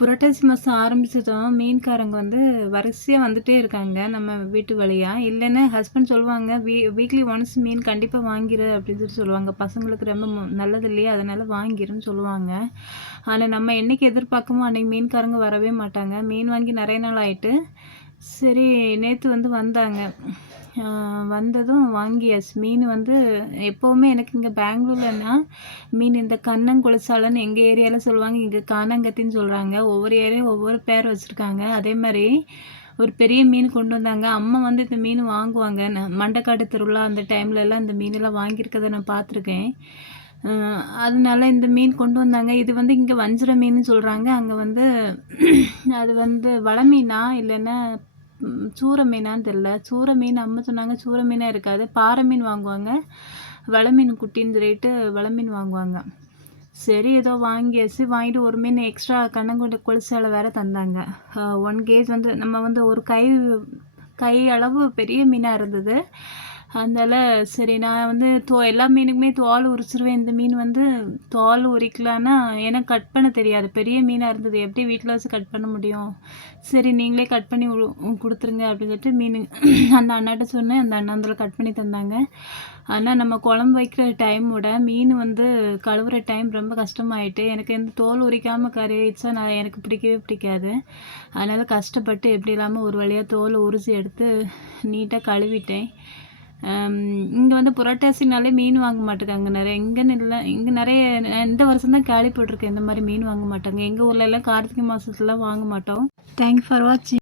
புரட்டாசி மாதம் ஆரம்பிச்சதும் மீன்காரங்க வந்து வரிசையாக வந்துட்டே இருக்காங்க நம்ம வீட்டு வழியா. இல்லைன்னா ஹஸ்பண்ட் சொல்லுவாங்க, வீக்லி ஒன்ஸ் மீன் கண்டிப்பாக வாங்கிரு அப்படின்னு சொல்லுவாங்க. பசங்களுக்கு ரொம்ப நல்லது இல்லையா, அதனால வாங்கிருன்னு சொல்லுவாங்க. ஆனால் நம்ம என்னைக்கு எதிர்பார்க்கமோ அன்னைக்கு மீன்காரங்க வரவே மாட்டாங்க. மீன் வாங்கி நிறைய நாள் ஆயிட்டு. சரி, நேற்று வந்து வந்தாங்க. வந்ததும் வாங்கியாச்சு. மீன் வந்து எப்போவுமே எனக்கு இங்கே பெங்களூர்லன்னா மீன் இந்த கண்ணங்குளச்சாலன்னு எங்கள் ஏரியாவில் சொல்லுவாங்க, இங்கே கானாங்கத்தின்னு சொல்கிறாங்க. ஒவ்வொரு ஏரியாவும் ஒவ்வொரு பேர் வச்சுருக்காங்க. அதே மாதிரி ஒரு பெரிய மீன் கொண்டு வந்தாங்க. அம்மா வந்து இந்த மீன் வாங்குவாங்க. மண்டக்காடு திருவிழா அந்த டைம்லலாம் இந்த மீனெல்லாம் வாங்கியிருக்கதை நான் பார்த்துருக்கேன். அதனால இந்த மீன் கொண்டு வந்தாங்க. இது வந்து இங்கே வஞ்சிர மீன் சொல்கிறாங்க. அங்கே வந்து அது வந்து வலை மீனா இல்லைன்னா சூரை மீனான்னு தெரில. சூரை மீன் அம்மா சொன்னாங்க, சூரை மீனாக இருக்காது, பாறை மீன் வாங்குவாங்க. வலை மீன் குட்டின்னு சொல்லிட்டு வலை மீன் வாங்குவாங்க. சரி, ஏதோ வாங்கியாச்சு. வாங்கிட்டு ஒரு மீன் எக்ஸ்ட்ரா கண்ணங்குடி கொளிச்சால வேறு தந்தாங்க. 1 கேஜ் வந்து நம்ம வந்து ஒரு கை அளவு பெரிய மீனாக இருந்தது. அதனால சரி, நான் வந்து எல்லா மீனுக்குமே தோல் உரிச்சிருவேன். இந்த மீன் வந்து தோல் உரிக்கலான்னா எனக்கு கட் பண்ண தெரியாது. பெரிய மீனாக இருந்தது, எப்படி வீட்டில் வச்சு கட் பண்ண முடியும்? சரி, நீங்களே கட் பண்ணி கொடுத்துருங்க அப்படின்னு சொல்லிட்டு மீன் அந்த அண்ணாட்ட சொன்னேன். அந்த அண்ணா அதில் கட் பண்ணி தந்தாங்க. ஆனால் நம்ம குழம்பு வைக்கிற டைமோட மீன் வந்து கழுவுற டைம் ரொம்ப கஷ்டமாயிட்டு. எனக்கு இந்த தோல் உரிக்காமல் கறி வச்சா எனக்கு பிடிக்கவே பிடிக்காது. அதனால் கஷ்டப்பட்டு எப்படி இல்லாமல் ஒரு வழியாக தோல் உரிச்சு எடுத்து நீட்டாக கழுவிட்டேன். இங்கே வந்து புரட்டாசினாலே மீன் வாங்க மாட்டேங்காங்க நிறைய. இங்கேன்னு இல்லை, இங்கே நிறைய இந்த வருஷம் தான் கேள்விப்பட்டிருக்கேன் இந்த மாதிரி மீன் வாங்க மாட்டாங்க. எங்கள் ஊர்ல எல்லாம் கார்த்திகை மாதத்துலலாம் வாங்க மாட்டோம். தேங்க்ஸ் ஃபார் வாட்சிங்.